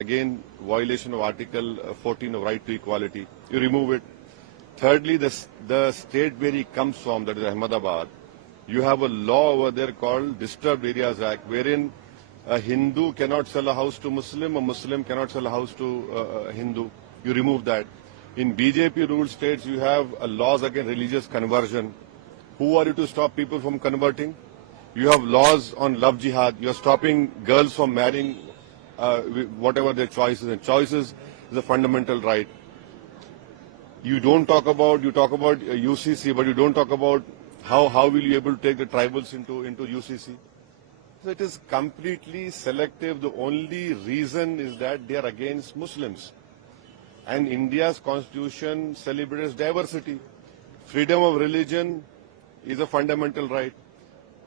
Again, violation of Article 14 of right to equality. You remove it. Thirdly, the state where he comes from, that is Ahmedabad, you have a law over there called Disturbed Areas Act, wherein a Hindu cannot sell a house to Muslim, a Muslim cannot sell a house to a Hindu. You remove that. In BJP ruled states, you have laws against religious conversion. Who are you to stop people from converting? You have laws on love jihad. You are stopping girls from marrying whatever their choices, and choices is a fundamental right. You talk about UCC, but you don't talk about how will you able to take the tribals into UCC. So it is completely selective. The only reason is that they are against Muslims. And India's constitution celebrates diversity. Freedom of religion is a fundamental right.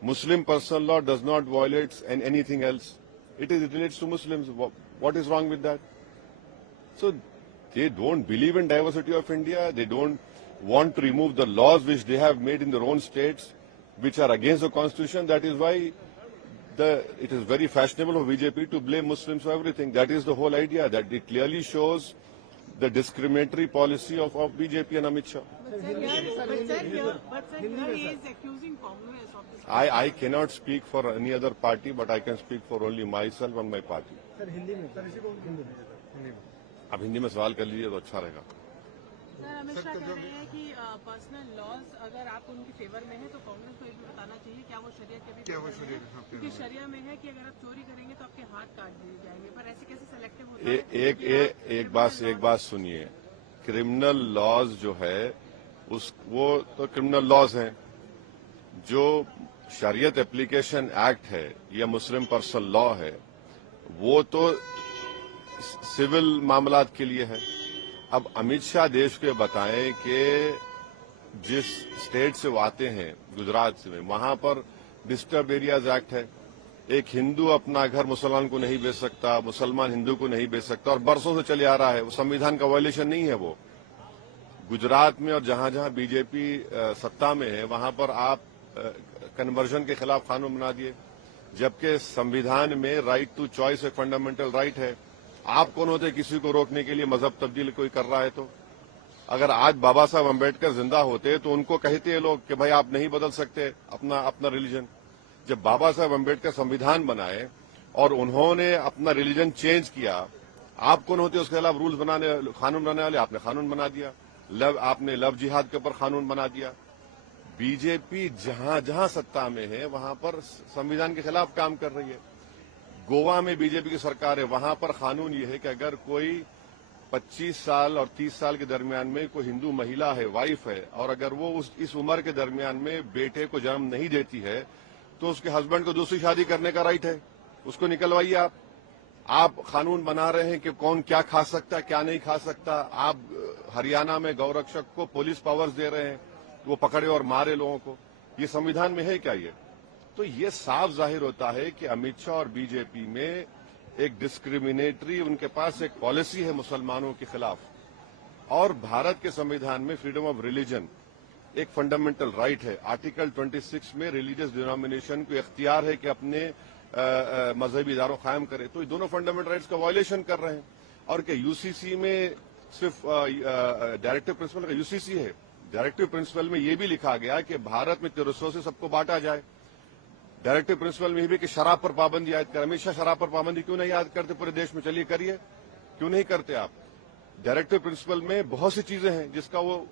Muslim personal law does not violate anything else. It relates to Muslims. What is wrong with that? So they don't believe in diversity of India. They don't want to remove the laws which they have made in their own states, which are against the constitution. That is why it is very fashionable for BJP to blame Muslims for everything. That is the whole idea. That it clearly shows the discriminatory policy of BJP and Amit Shah. But sir, he is accusing Congress of this. I cannot speak for any other party, but I can speak for only myself and my party. Sir Hindi में अब हिंदी में सवाल कर लीजिए तो अच्छा रहेगा. सर अमित शाह कह रहे हैं कि पर्सनल लॉज अगर आप उनके फेवर में है तो कांग्रेस को ये भी बताना चाहिए क्या वो शरीयत के भी क्योंकि शरिया में है कि अगर आप चोरी करेंगे तो आपके हाथ काट दिए जाएंगे. पर ऐसे कैसे सेलेक्टिव होता है? एक बात सुनिए. क्रिमिनल लॉज जो है वो तो क्रिमिनल लॉज हैं. जो शरीयत एप्लीकेशन एक्ट है या मुस्लिम पर्सनल लॉ है वो तो सिविल मामलात के लिए है. अब अमित शाह देश को बताएं कि जिस स्टेट से वो आते हैं, गुजरात से, वहां पर डिस्टर्ब एरियाज एक्ट है. एक हिंदू अपना घर मुसलमान को नहीं बेच सकता, मुसलमान हिंदू को नहीं बेच सकता, और बरसों से चले आ रहा है. वो संविधान का वायलेशन नहीं है. वो गुजरात में और जहां जहां बीजेपी सत्ता में है वहां पर आप कन्वर्जन के खिलाफ कानून बना दिए, जबकि संविधान में राइट टू चॉइस एक फंडामेंटल राइट है. आप कौन होते किसी को रोकने के लिए? मजहब तब्दील कोई कर रहा है तो अगर आज बाबा साहब अम्बेडकर जिंदा होते तो उनको कहते हैं लोग कि भाई आप नहीं बदल सकते अपना रिलीजन. जब बाबा साहब अम्बेडकर संविधान बनाए और उन्होंने अपना रिलीजन चेंज किया, आप कौन होते उसके खिलाफ रूल्स कानून बनाने वाले? आपने कानून बना दिया. आपने लव जिहाद के ऊपर कानून बना दिया. बीजेपी जहां जहां सत्ता में है वहां पर संविधान के खिलाफ काम कर रही है. गोवा में बीजेपी की सरकार है, वहां पर कानून ये है कि अगर कोई 25 साल और 30 साल के दरमियान में कोई हिंदू महिला है, वाइफ है, और अगर वो इस उम्र के दरमियान में बेटे को जन्म नहीं देती है तो उसके हस्बैंड को दूसरी शादी करने का राइट है. उसको निकलवाइए. आप कानून बना रहे हैं कि कौन क्या खा सकता है क्या नहीं खा सकता. आप हरियाणा में गौरक्षक को पुलिस पावर्स दे रहे हैं, वो पकड़े और मारे लोगों को. ये संविधान में है क्या? ये तो ये साफ जाहिर होता है कि अमित शाह और बीजेपी में एक डिस्क्रिमिनेटरी, उनके पास एक पॉलिसी है मुसलमानों के खिलाफ. और भारत के संविधान में फ्रीडम ऑफ रिलीजन एक फंडामेंटल राइट है. आर्टिकल 26 में रिलीजियस डिनोमिनेशन को इख्तियार है कि अपने मजहबी इदारों कायम करे. तो ये दोनों फंडामेंटल राइट्स का वायलेशन कर रहे हैं. और क्या यूसीसी में सिर्फ डायरेक्टिव प्रिंसिपल का यूसीसी है? डायरेक्टिव प्रिंसिपल में ये भी लिखा गया कि भारत में रिसोर्सेज सबको बांटा जाए. डायरेक्टिव प्रिंसिपल में ये भी कि शराब पर पाबंदी आयद कर. हमेशा शराब पर पाबंदी क्यों नहीं आयद करते पूरे देश में? चलिए करिए. क्यों नहीं करते आप? डायरेक्टिव प्रिंसिपल में बहुत सी चीजें हैं जिसका वो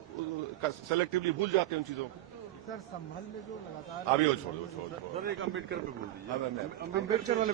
सेलेक्टिवली भूल जाते हैं उन चीजों को. सर संभल में जो लगातार अभी वो छोड़ दो. सर एक अम्बेडकर पे बोल दीजिए. अम्बेडकर वाले